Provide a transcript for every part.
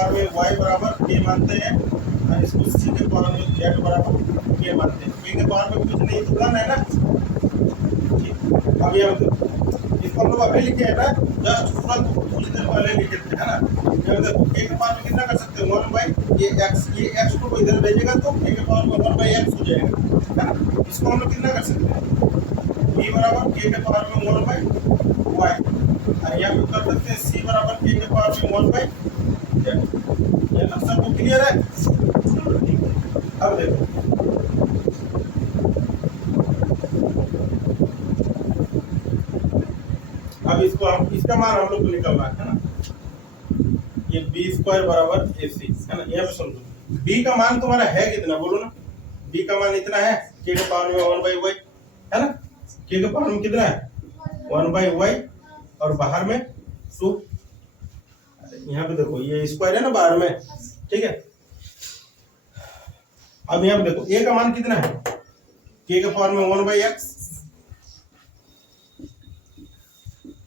Power में y बराबर k मानते हैं और इसको c के पावर में z बराबर k मानते हैं। k के पावर में कुछ नहीं तो 1 है ना। अब ये इसको हम लोग अभी लिखे हैं ना, जस्ट तुरंत कुछ देर पहले लिखे थे, है ना। ये देखो k के पावर में कितना कर सकते हैं 1 बाई ये x को इधर भेजेगा तो k के पावर में 1 बाई x हो जाएगा, है ना। इसको हम लोग कितना कर सकते हैं b बराबर k के पावर में 1 बाई y, और यहाँ पे कर सकते हैं c बराबर k के पावर में 1 बाई z। ये सबको क्लियर है। अब देखो अब इसको हम इसका मान हम लोग को निकालना है ना। ये बी स्क्वायर बराबर ए सी, है ना। यहाँ पे समझो बी का मान तुम्हारा है कितना, बोलो ना। बी का मान इतना है के के पावर में 1 बाई वाई, है ना। के पावर में कितना है 1 बाई वाई और बाहर में 2। यहाँ पे देखो ये स्क्वायर है ना बाहर में, ठीक है। अब यहाँ पे देखो ए का मान कितना है के पावर में 1 बाई एक्स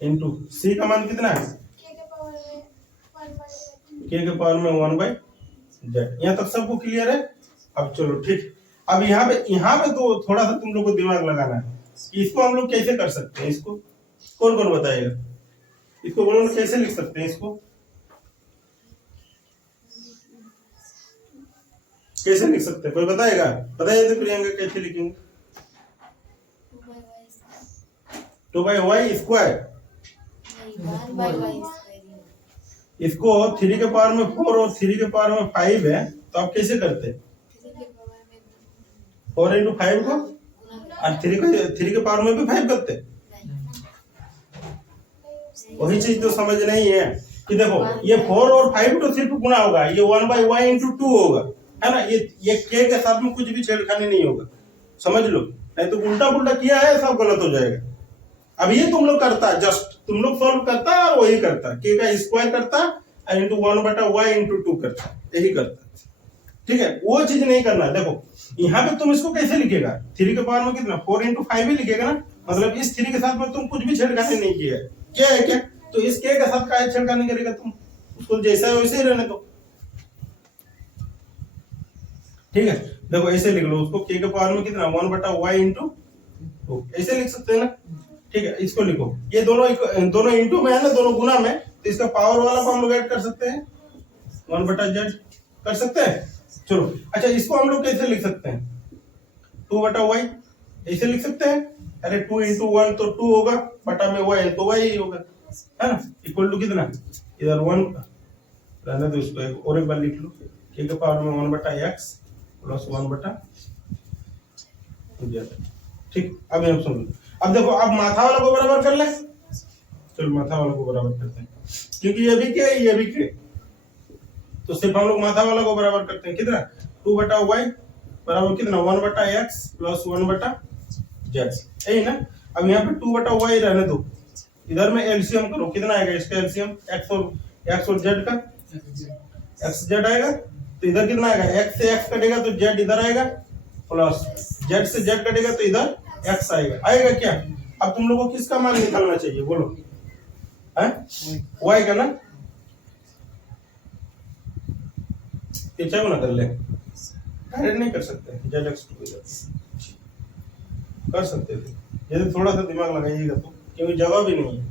इंटू सी का मान कितना है के के पावर में 1 बाई जेड। यहाँ तक सबको क्लियर है। अब चलो ठीक, अब यहाँ पे तो थोड़ा सा तुम लोग को दिमाग लगाना है कि इसको हम लोग कैसे कर सकते हैं। इसको कौन कौन बताएगा, इसको बोलो ना कैसे लिख सकते हैं, इसको कैसे लिख सकते हैं, कोई बताएगा? बताइए तो प्रियंका कैसे लिखेंगे। 2 बाई वाई स्क्वायर, इसको 3 के पावर में 4 और 3 के पावर में 5 है, तो आप कैसे करते हैं 4 इंटू 5 को, और 3 के पावर में भी 5 करते। वही चीज तो समझ नहीं है कि देखो ये 4 और 5 तो सिर्फ गुना होगा, ये 1 बाई वाई इंटू 2 होगा, है ना। ये के साथ में कुछ भी छेड़खानी नहीं होगा, समझ लो। नहीं तो उल्टा पुल्टा किया है सब गलत हो जाएगा। अब ये तुम लोग करता है, जस्ट तुम लोग सॉल्व करता है और वही करता है, के का स्क्वायर करता है इंटू 1 बटा वाई इंटू 2 करता है, यही करता है, ठीक है। वो चीज नहीं करना। देखो यहाँ पे तुम इसको कैसे लिखेगा 3 के पावर में कितना 4 इंटू 5 ही लिखेगा ना, मतलब इस 3 के साथ में तुम कुछ भी छेड़खानी नहीं किया है। क्या है क्या, तो इस के साथ का छेड़खानी करेगा तुम, उसको जैसा है वैसे ही रहने दो, ठीक है। देखो ऐसे लिख लो उसको, के पावर में कितना 1 बटा वाई इंटू 2, ऐसे लिख सकते हैं ना, ठीक है। इसको लिखो, ये दोनों इंटू में है ना, दोनों गुना में, तो इसका पावर वाला को हम लोग ऐड कर सकते हैं 1 बटा जेड कर सकते हैं। चलो अच्छा, इसको हम लोग कैसे लिख सकते हैं 2 बटा वाई, ऐसे लिख सकते हैं। अरे 2 इंटू 1 तो 2 होगा, बटा में वाई तो वाई ही होगा, है ना। इक्वल टू कितना, इधर 1 रहने दो, इसको और एक बार लिख लो, के के पावर में 1 बटा एक्स प्लस 1 बटा जेड, ठीक। अब हम समझो, अब देखो अब माथा वाला को बराबर कर ले। चलो माथा वाला को बराबर करते हैं, क्योंकि ये भी के ये भी के, तो सिर्फ हम लोग माथा वाला को बराबर करते हैं। कितना 2 बटा वाई बराबर कितना 1 बटा एक्स प्लस 1 बटा जेड, यही ना। अब यहाँ पे 2 बटा वाई रहने दो, इधर में एलसीएम करो, कितना आएगा इसका एलसीएम, एक्स और जेड का एक्स जेड आएगा, तो इधर कितना आएगा एक्स से एक्स कटेगा तो जेड इधर आएगा, प्लस जेड से जेड कटेगा तो इधर एक्स आएगा क्या। अब तुम लोगों को किसका मान निकालना चाहिए बोलो, है वाई का ना। तिरछा गुना कर ले, डायरेक्ट नहीं कर सकते, जेड एक्स टू कर सकते थे, यदि थोड़ा सा दिमाग लगाइएगा तो, क्योंकि जगह भी नहीं है।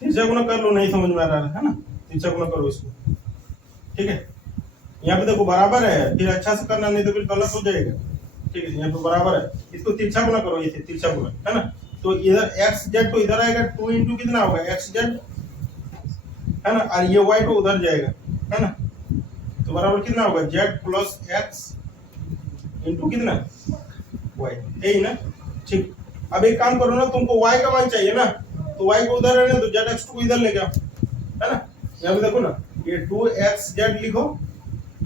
तिरछा गुना कर लो, नहीं समझ में आ रहा है ना, तिरछा गुना करो इसको, ठीक है। यहाँ पे देखो बराबर है, फिर अच्छा से करना, नहीं तो फिर गलत हो जाएगा, ठीक है। यहाँ पे बराबर है, इसको तिरछा गुना करो, ये तिरछा गुना, है ना। तो इधर एक्स जेड तो इधर आएगा, 2 इंटू कितना होगा एक्स जेड, है ना, और ये वाई तो उधर जाएगा, है ना। तो बराबर कितना होगा जेड प्लस एक्स इंटू कितना वाई, यही ना, ठीक। अब एक काम करो ना, तुमको वाई का मान चाहिए ना, तो वाई को उधर रहने दो, जेड एक्स टू इधर ले जाओ, है ना। यहाँ पे देखो ना, ये 2x जेड लिखो,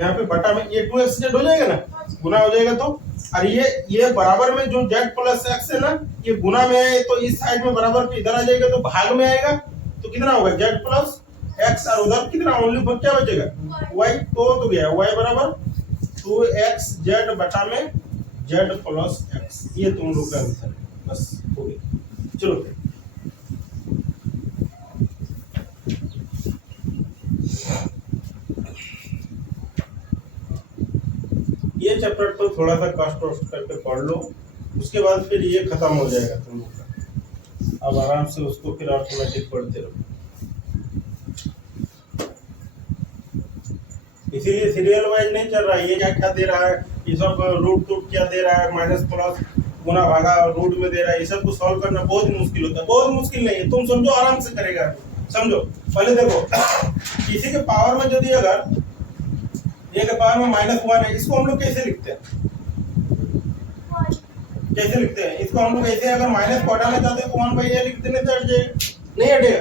यहाँ पे बटा में ये 2x जेड हो जाएगा ना, गुना हो जाएगा तो, और ये बराबर में जो जेड प्लस एक्स है ना, ये गुना में है तो इस साइड में बराबर के इधर आ जाएगा, तो भाग में आएगा, तो कितना होगा जेड प्लस एक्स, और उधर कितना ओनली पर क्या बचेगा वाई, तो गया वाई बराबर 2x जेड बटा में जेड प्लस एक्स, ये तुम लोग का आंसर है, बस हो गया। चलो ये चैप्टर तो थोड़ा सा कष्ट वस्ट करके पढ़ लो, उसके बाद फिर ये खत्म हो जाएगा तुम लोग का। अब आराम से उसको फिर अर्थमेटिक पढ़ते रहो। इसीलिए सीरियल वाइज नहीं चल रहा है, ये क्या क्या दे रहा है, ये सब रूट टूट क्या दे रहा है, माइनस प्लस गुना भागा रूट में दे रहा है, ये सब को सॉल्व करना बहुत मुश्किल होता है। बहुत मुश्किल नहीं है, तुम समझो आराम से करेगा। समझो पहले देखो, किसी के पावर में यदि अगर ए के पावर में -1 है, इसको हम लोग कैसे लिखते हैं? कैसे लिखते हैं इसको हम लोग? ऐसे अगर माइनस को हटाना चाहते हैं तो 1/a लिख देने से हट जाएगा, नहीं हटेगा।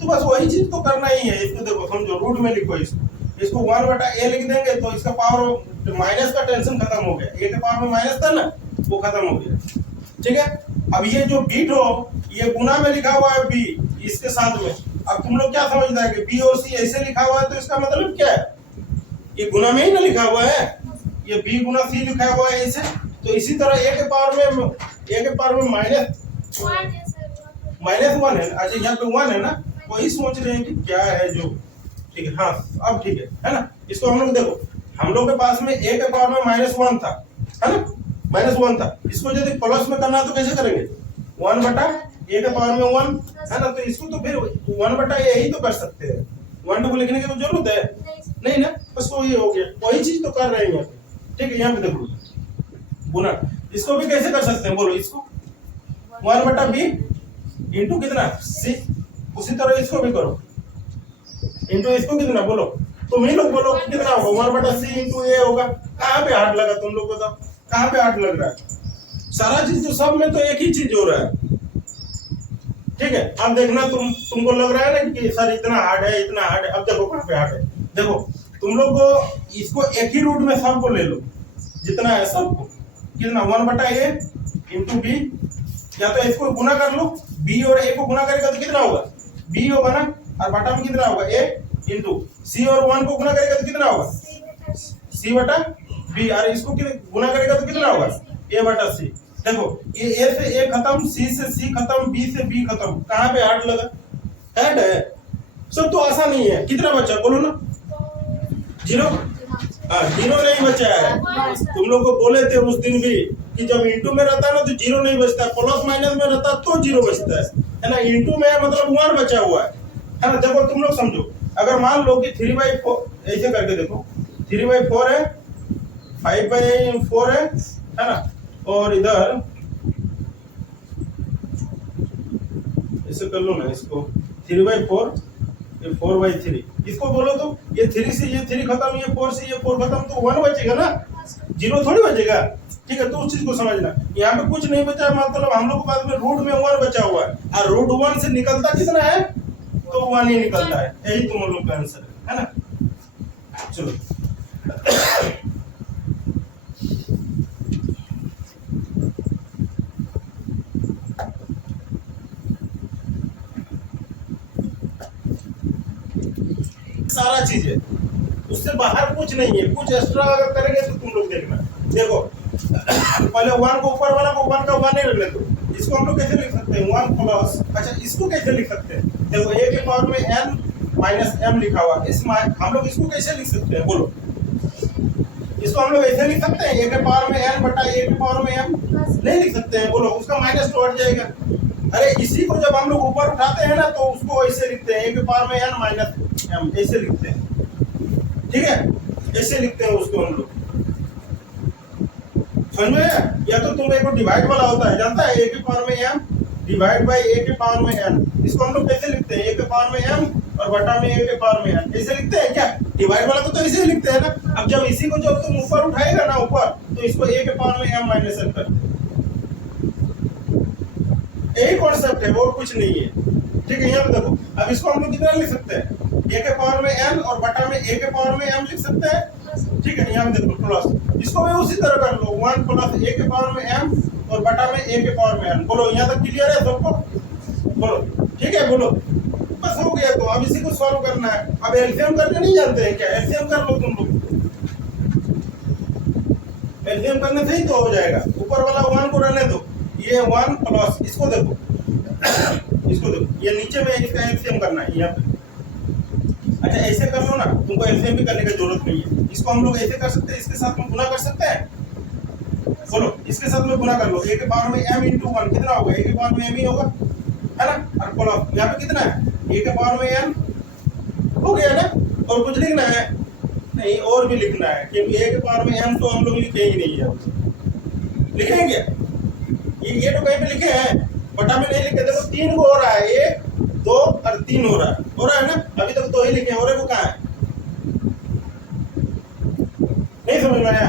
तो बस वही चीज तो करना ही है। इसको देखो समझो, रूट में लिखो इसको 1/a लिख देंगे तो इसका पावर माइनस का टेंशन खत्म हो गया। ए के पावर में माइनस था ना, वो खत्म हो गया। ठीक है, अब ये जो बीट हो, ये गुना में लिखा हुआ है बी इसके साथ में। अब तुम लोग क्या समझना है कि बी और सी ऐसे लिखा हुआ है तो इसका मतलब क्या है? ये गुना में ही ना लिखा हुआ है, ये बी गुना सी लिखा हुआ है ऐसे। तो इसी तरह ए के पावर में -1 है। अच्छा यहाँ पे 1 है ना, वही सोच रहे हैं कि क्या है जो। ठीक है, हाँ अब ठीक है ना। इसको हम लोग देखो, हम लोग के पास में ए के पावर में -1 था, है ना, -1 था। इसको यदि प्लस में करना तो कैसे करेंगे? 1/a के पावर में 1 है ना, तो इसको तो फिर 1/a ही तो कर सकते हैं। 1 को लिखने की तो जरूरत है नहीं ना, बस वो ये हो गया। वही चीज तो कर रहे हैं यहाँ पे। ठीक है, यहाँ पे देखो गुना, इसको भी कैसे कर सकते हैं बोलो? इसको 1/b इंटू कितना c, उसी तरह इसको भी करो इंटू इसको कितना बोलो, तुम ही लोग बोलो कितना होगा? 1/c इंटू a होगा। कहाँ पे हार्ड लगा तुम लोग बताओ? कहाँ पे हार्ड लग रहा है? सारा चीज तो सब में तो एक ही चीज हो रहा है। ठीक है, अब देखना तुमको लग रहा है ना कि सर इतना हार्ड है, इतना हार्ड है। अब देखो कहाँ पे हार्ड है। देखो तुम लोग को इसको एक ही रूट में सबको ले लो, जितना है सबको। कितना? 1/a इंटू b, या तो इसको गुना कर लो, b और a को गुना करेगा तो कितना होगा? b होगा ना, और बटा में कितना होगा? a इंटू c और 1 को गुना करेगा तो कितना होगा? c/b, और इसको गुना करेगा तो कितना होगा? a/c। देखो ये a से a खत्म, c से c खत्म, b से b खत्म। कहाँ पे हार्ड लगा? हार्ड है। सब तो आसान ही है। कितना बचा बोलो ना? 0। हाँ, 0 नहीं बचा है। तुम लोग को बोले थे उस दिन भी कि जब इंटू में रहता है ना तो 0 नहीं बचता, प्लस माइनस में रहता तो 0 बचता है ना। इंटू में मतलब 1 बचा हुआ है ना। देखो तुम लोग समझो, अगर मान लो कि 3/4 ऐसे करके देखो, 3/4 है, 5/4 है ना, और इधर ऐसे कर लो ना, इसको 3/4, ये 4/3, इसको बोलो तो ये 3 से ये 3 खत्म, ये 4 से ये 4 खत्म, तो 1 बचेगा ना, 0 थोड़ी बचेगा। ठीक है, तो उस चीज को समझना। यहाँ पे कुछ नहीं बचा, मतलब हम लोग के पास में रूट में 1 बचा हुआ है, और रूट 1 से निकलता कितना है? तो 1 ही निकलता है। यही तुम लोग का आंसर है ना। चलो सारा चीज है, उससे बाहर कुछ नहीं है। कुछ एक्स्ट्रा अगर करेंगे तो तुम लोग देखना। देखो पहले 1 को ऊपर वाला को 1 का 1 नहीं रखने दो। इसको हम लोग कैसे लिख सकते हैं? 1 प्लस, अच्छा इसको कैसे लिख सकते हैं? देखो a के पावर में n माइनस m लिखा हुआ, हम लोग इसको कैसे लिख सकते हैं बोलो? इसको हम लोग ऐसे लिख सकते हैं, a के पावर में n बटा a के पावर में m? नहीं लिख सकते हैं। बोलो, उसका माइनस तो हट जाएगा। अरे इसी को जब हम लोग ऊपर उठाते हैं ना तो उसको ऐसे लिखते हैं, a के पावर में n माइनस m, ऐसे लिखते हैं। ठीक है, ऐसे लिखते हैं उसको हम लोग। समझ में? या तो तुम एक डिवाइड वाला होता है, जानता है, a के पावर में m डिवाइड बाय a के पावर में n। इसको हम लोग कैसे लिखते हैं? a के पावर में m और बटा में a के पावर में n, ऐसे लिखते हैं क्या? डिवाइड वाला को तो ऐसे ही लिखते हैं ना। अब जब इसी को जब तुम ऊपर उठाएगा ना ऊपर, तो इसको a के पावर में m माइनस n करते हैं। यही कॉन्सेप्ट है, और कुछ नहीं है। ठीक है, यहाँ पे देखो, अब इसको हम लोग कितना लिख सकते हैं? a के पावर में n और बटा में a के पावर में m लिख सकते हैं। ठीक है, यहाँ पे देखो प्लस, इसको भी उसी तरह कर लो, 1 प्लस a के पावर में m और बटा में a के पावर में n। बोलो यहाँ तक क्लियर है सबको? बोलो ठीक है, बोलो बस हो गया। तो अब इसी को सॉल्व करना है। अब एलसीएम करने नहीं जानते हैं क्या? एलसीएम कर लो तुम लोग, एलसीएम करने से ही तो हो जाएगा। ऊपर वाला 1 को रहने दो, ये 1 प्लस, इसको देखो इसको देखो, ये नीचे में इसका एलसीएम करना है यहाँ पे। अच्छा ऐसे कर लो ना, तुमको एलसीएम भी करने की जरूरत नहीं है। इसको हम लोग ऐसे कर सकते हैं, इसके साथ में गुना कर सकते हैं। बोलो इसके साथ में गुना कर लो, a के पावर में m इंटू 1 कितना होगा, a के पावर में m ही होगा, है ना। और बोलो यहाँ पे कितना है, a के पावर में m हो गया ना। और कुछ लिखना है नहीं, और भी लिखना है क्योंकि a के पावर में m तो हम लोग लिखे ही नहीं है, लिखेंगे क्या ये तो कहीं पे लिखे हैं, बटा में नहीं लिखे। देखो 3 को हो रहा है, 1 2 और 3 हो रहा है ना। अभी तक 2 ही लिखे हैं, और एक को कहाँ है, नहीं समझ में आया,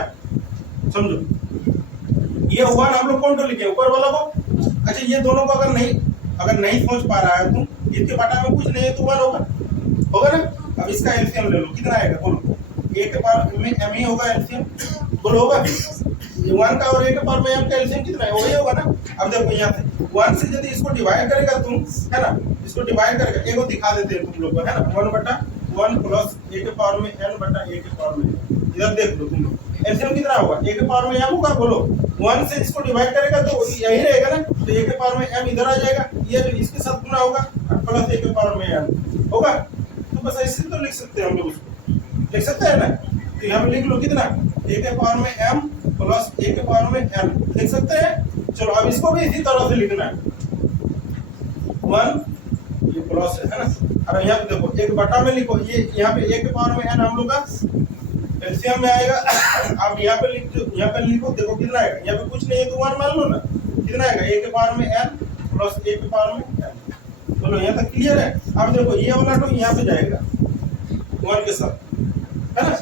समझो। ये 1 हम लोग कौन तो लिखे ऊपर वाला को। अच्छा ये दोनों को अगर नहीं समझ पा रहा है तुम, इसके बटा में कुछ नहीं है तो 1 होगा ना। अब इसका एलसीएम ले लो, कितना आएगा बोलो, a के पावर में m ही होगा एलसीएम, बोलो होगा 1 का, और a के पावर में m का एलसीएम कितना है, वही होगा ना। अब देखो यहाँ से 1 से यदि इसको डिवाइड करेगा तुम, है ना, इसको डिवाइड करेगा, एक को दिखा देते हैं तुम लोग को, है ना, 1/1 प्लस a के पावर में n बटा a के पावर में, इधर देख लो तुम लोग एलसीएम कितना होगा, a के पावर में m होगा, बोलो 1 से इसको डिवाइड करेगा तो यही रहेगा ना, तो a के पावर में m इधर आ जाएगा, ये इसके साथ गुना होगा और प्लस a के पावर में m होगा। तो बस ऐसे तो लिख सकते हैं हम लोग, उसको लिख सकते हैं ना। तो यहाँ पे लिख लो कितना, a के पावर में m प्लस a के पावर में n लिख सकते हैं। चलो अब इसको भी इसी तरह से लिखना है, 1 ये प्लस है ना, और यहाँ पे देखो एक बटा में लिखो, ये यहाँ पे a के पावर में n हम लोग का एलसीएम में आएगा। अब यहाँ पे लिखो, देखो कितना आएगा, यहाँ पे कुछ नहीं है तो 1 मान लो ना, कितना आएगा, a के पावर में n प्लस a के पावर में n। बोलो यहाँ तक क्लियर है। अब देखो ये वाला तो यहाँ पे जाएगा 1 के साथ, है ना।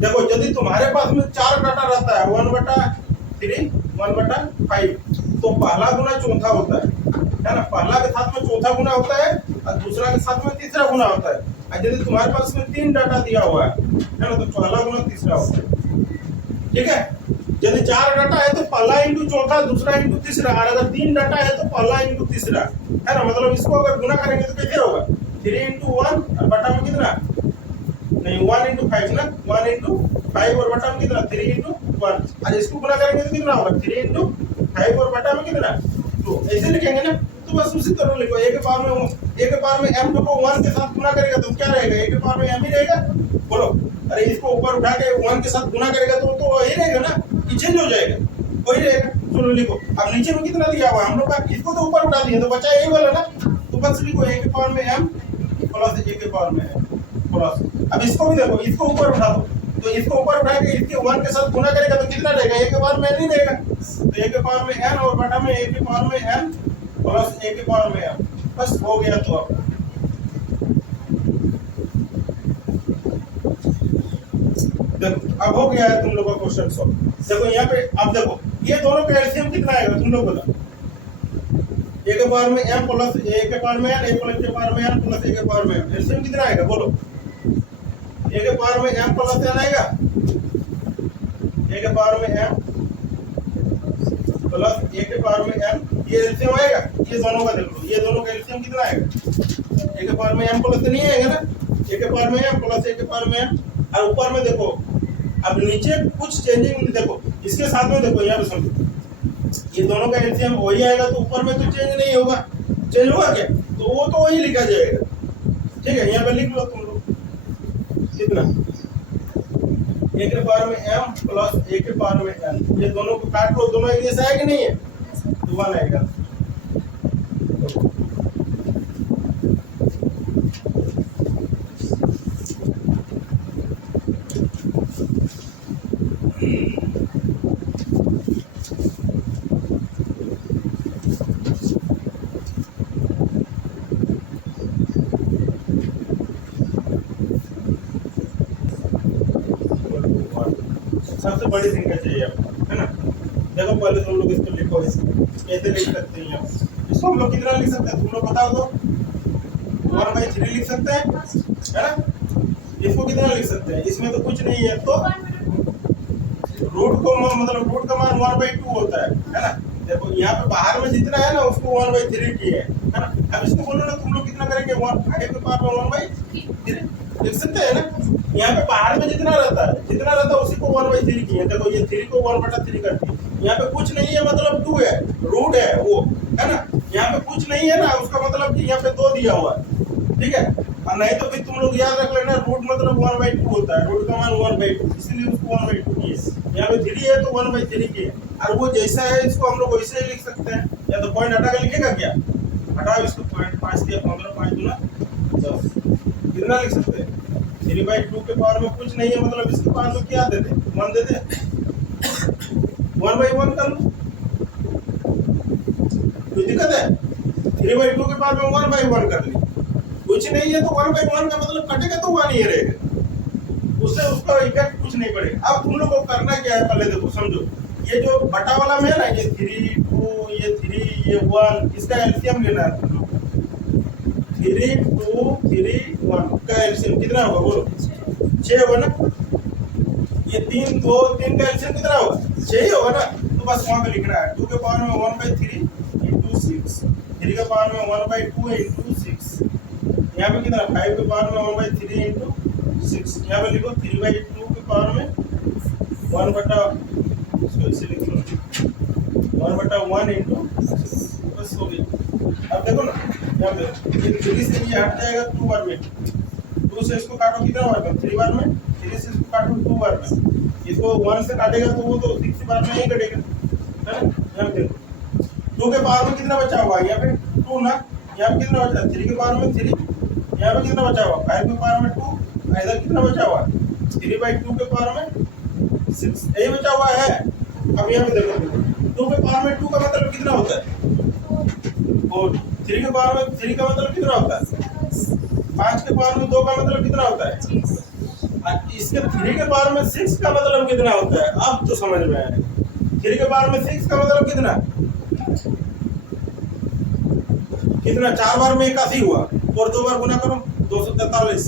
देखो यदि तुम्हारे पास में 4 डाटा रहता है, 1/3 1/5, तो पहला गुना चौथा होता है ना, पहला के साथ में चौथा गुना होता है और दूसरा के साथ में तीसरा गुना होता है। और यदि तुम्हारे पास में 3 डाटा दिया हुआ है ना, तो पहला गुना तीसरा होता है, ठीक है। यदि 4 डाटा है तो पहला इंटू चौथा, दूसरा इंटू तीसरा, और अगर 3 डाटा है तो पहला इंटू तीसरा, है ना। मतलब इसको अगर गुना करेंगे तो कैसे होगा, 3 इंटू 1 और बटा में कितना, नहीं 1 इंटू 5 ना, 1 इंटू 5 और बटा में कितना 3 इंटू 1, और इसको गुना करेंगे तो कितना होगा, 3 इंटू 5 और बटा में कितना 2, ऐसे लिखेंगे ना। तो बस उसी तरह लिखो, a के पावर में m को 1 के साथ गुना करेगा तो क्या रहेगा, a के पावर में m ही रहेगा, बोलो। अरे इसको ऊपर उठा के 1 के साथ गुना करेगा तो वही रहेगा ना, कि चेंज हो जाएगा, वही रहेगा। चलो लिखो, अब नीचे में कितना दिया हुआ है हम लोग का, इसको तो ऊपर उठा दिए तो बचा यही वाला ना, तो बस लिखो a के पावर में m प्लस a के पावर में m प्लस। अब इसको भी देखो, इसको ऊपर उठा दो, तो इसको ऊपर उठा के इसके 1 के साथ गुना करेगा तो कितना रहेगा, a के पावर में n ही रहेगा, तो a के पावर में n और बटा में a के पावर में n प्लस a के पावर में m, बस हो गया। तो देखो अब हो गया है तुम लोगों का क्वेश्चन सॉल्व। देखो यहाँ पे अब देखो ये दोनों का एलसीएम कितना आएगा तुम लोग बताओ, a के पावर में m प्लस a के पावर में n, a प्लस के पावर में n प्लस a के पावर में m, एलसीएम कितना आएगा बोलो, a के पावर में m प्लस n आएगा, a के पावर में m प्लस a के पावर में m, ये एलसीएम आएगा। ये दोनों का देख लो, ये दोनों का एलसीएम कितना आएगा, a के पावर में m प्लस नहीं आएगा ना, a के पावर में m प्लस a के पावर में m। और ऊपर में देखो अब नीचे कुछ चेंजिंग, देखो इसके साथ में देखो यहाँ पे समझो, ये दोनों का एलसीएम वही आएगा तो ऊपर में तो चेंज नहीं होगा, चेंज होगा क्या, तो वो तो वही लिखा जाएगा, ठीक है। यहाँ पे लिख लो तुम लोग कितना, a के पावर में m प्लस a के पावर में n, ये दोनों को काट लो, दोनों एक जैसा है कि नहीं है, तो 1 आएगा। सबसे बड़ी संख्या चाहिए आपको, है ना। देखो पहले तुम लोग इसको लिखो, कैसे लिख सकते हैं, इसको हम लोग कितना लिख सकते हैं तुम लोग बताओ तो, 1/3 लिख सकते हैं, है ना। इसको कितना लिख सकते हैं, इसमें तो कुछ नहीं है, तो रूट को मतलब रूट का मान 1/2 होता है ना। देखो यहाँ पे बाहर में जितना है ना उसको 1/3 किए है ना। अब इसको बोलो ना तुम लोग कितना करेंगे, 1 के पावर में 1/3 लिख सकते हैं ना। यहाँ पे बाहर में जितना रहता है उसी को 1/3 किए। देखो ये 3 को 1/3 कर दिए, यहाँ पे कुछ नहीं है मतलब 2 है, रूट है वो, है ना। यहाँ पे कुछ नहीं है ना, उसका मतलब कि यहाँ पे 2 दिया हुआ है, ठीक है। और नहीं तो फिर तुम लोग याद रख लेना, रूट मतलब 1/2 होता है, रूट का मान 1/2, इसीलिए उसको 1/2 किए। यहाँ पे 3 है तो 1/3 किए। और वो जैसा है इसको हम लोग वैसे ही लिख सकते हैं। या तो पॉइंट हटा के लिखेगा क्या, हटाओ इसको, पॉइंट 5 दिया 15, 5 दूना 10, कितना लिख सकते हैं 3/2 के पावर में कुछ नहीं है, मतलब इसके पावर में क्या दे दे 1 दे दे, 1/1 कर लो, कोई दिक्कत है? 3/2 के पावर में 1/1 कर ली, कुछ नहीं है तो 1/1 का मतलब कटेगा तो 1 ही रहेगा, उससे उसका इफेक्ट कुछ नहीं पड़ेगा। अब तुम लोग को करना क्या है, पहले देखो समझो, ये जो बटा वाला में है ना, ये 3, 2, ये 3, ये 1, इसका एलसीएम लेना है तुम लोग। 3, 2, 3, 1 का एलसीएम कितना होगा बोलो, 6 होगा ना। ये 3, 2, 3 का एलसीएम कितना होगा, 6 ही होगा ना। तो बस वहां पे लिखना है 2 के पावर में 1/3 इंटू 6, 3 के पावर में 1/2 इंटू 6, यहाँ पे कितना 5 के पावर में 1/3 इंटू 6, यहाँ पे लिखो 3/2 के पावर में 1 बटा, इसको ऐसे लिख लो 1/1 इंटू 6, बस हो गई। अब देखो ना यहाँ पे ये 3 से ये हट जाएगा 2 बार में, 2 से इसको काटो कितना बार में, 3 बार में, 3 से इसको काटो 2 बार में, इसको 1 से काटेगा तो वो तो 6 बार में ही कटेगा, है ना। यहाँ पे 2 के पावर में कितना बचा हुआ, यहाँ पे 2 ना, यहाँ पे कितना बचा 3 के पावर में 3, यहाँ पे कितना बचा हुआ 5 के पावर में 2, इधर कितना बचा हुआ 3/2 के पावर में 6, यही बचा हुआ है। अब यहाँ पे देखो 2 के पावर में 2 का मतलब कितना होता है 4, 3 के पावर में 3 का मतलब कितना होता है 5 के पावर में 2 का मतलब कितना होता है, इसके 3 के पावर में 6 का मतलब कितना होता है, अब तो समझ में आया। 3 के पावर में 6 का मतलब कितना, 4 बार में 81 हुआ, और 2 बार गुना करो 243,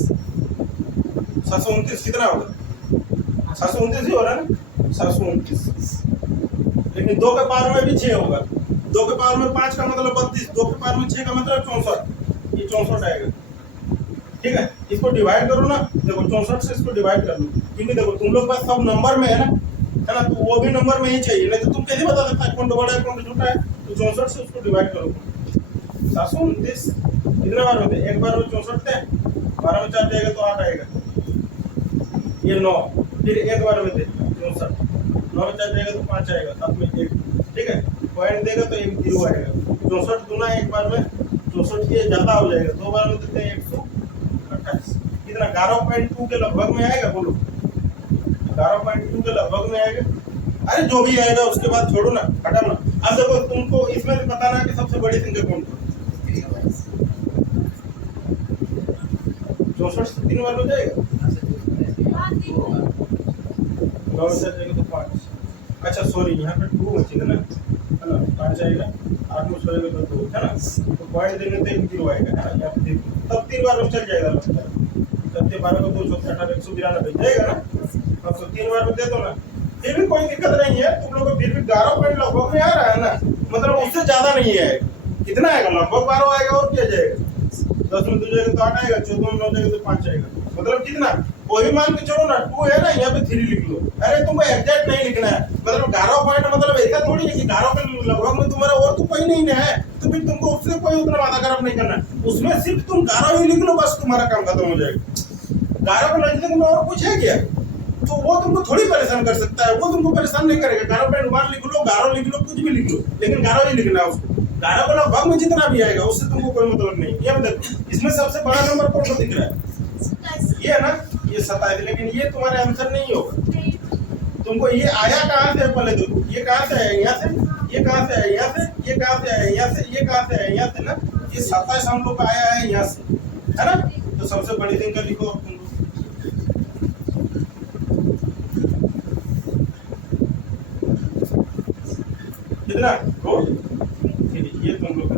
729 कितना होगा, 729 ही हो रहा है ना, 729। लेकिन 2 के पावर में भी 6 होगा, 2 के पावर में 5 का मतलब 32, 2 के पावर में 6 का मतलब 64, ये 64 आएगा। ठीक है, इसको डिवाइड करो ना, देखो 64 से इसको डिवाइड कर लो, क्योंकि देखो तुम लोग पास सब नंबर में है ना, तो वो भी नंबर में ही चाहिए, नहीं तो तुम कैसे बता सकता है कौन बड़ा है कौन छोटा है। तो 64 से उसको डिवाइड करो, 729 कितने बार होते हैं, एक बार में 64 थे, 12 में 4 जाएगा तो 8 आएगा, ये 9, फिर एक बार में थे 64, 9 में 4 जाएगा तो 5 आएगा, 7 में 1, ठीक है, पॉइंट देगा तो 1 0 आएगा। 64 दूना एक बार में 64 के ज्यादा हो जाएगा, 2 बार में देते हैं 128, कितना 11.2 के लगभग में आएगा, बोलो 11.2 के लगभग में आएगा। अरे जो भी आएगा उसके बाद छोड़ो ना, हटाओ ना। अब देखो तुमको इसमें से बताना है कि सबसे बड़ी संख्या कौन सी, 64 से 3 बार हो जाएगा, 9 से जाएगा तो 5, अच्छा सॉरी यहाँ पे 2 बचेगा ना, है ना, 5 आएगा, 8 में छोड़ेगा तो 2, है ना, तो पॉइंट देने तो 1 0 आएगा, है ना, यहाँ पे देखो तब 3 बार में चल जाएगा, तब 12 को 218 192 जाएगा ना, अब तो 3 बार में दे दो ना, फिर भी कोई दिक्कत नहीं है तुम लोग को, फिर भी 11 पॉइंट लगभग में आ रहा है ना, मतलब उससे ज्यादा नहीं है, कितना आएगा लगभग 12 आएगा, और क्या जाएगा 10 में 2 जाएगा तो 8 आएगा, 14 में 9 जाएगा तो 5 आएगा, मतलब कितना, कोई मान के चलो ना 2 है ना, यहाँ पे 3 लिख लो। अरे तुमको एग्जैक्ट नहीं लिखना है, मतलब 11 पॉइंट मतलब ऐसा थोड़ी है कि 11 के लगभग में तुम्हारा और तो कोई नहीं है, तो फिर तुमको उससे कोई उतना माथा खराब नहीं करना, उसमें सिर्फ तुम 11 ही लिख लो, बस तुम्हारा काम खत्म हो जाएगा। 11 को नजदीक में और कुछ है क्या, तो वो तुमको थोड़ी परेशान कर सकता है, वो तुमको परेशान नहीं करेगा। 11.1 लिख लो, 11 लिख लो, कुछ भी लिख लो, लेकिन 11 ही लिखना है उसको। 11 को लगभग में जितना भी आएगा उससे तुमको कोई मतलब नहीं। ये देखो इसमें सबसे बड़ा नंबर कौन सा दिख रहा है, ये है ना, ये 27, लेकिन ये तुम्हारा आंसर नहीं होगा। तुमको ये आया कहाँ से, पहले देखो ये कहाँ से आया, यहाँ से, ये कहाँ से आया, यहाँ से, ये कहाँ से आया, यहाँ से, ये कहाँ से आया, यहाँ से ना, ये 27 हम लोग का आया है यहाँ से, है ना। तो सबसे बड़ी संख्या लिखो तुमको, कितना 2, ये तुम लोग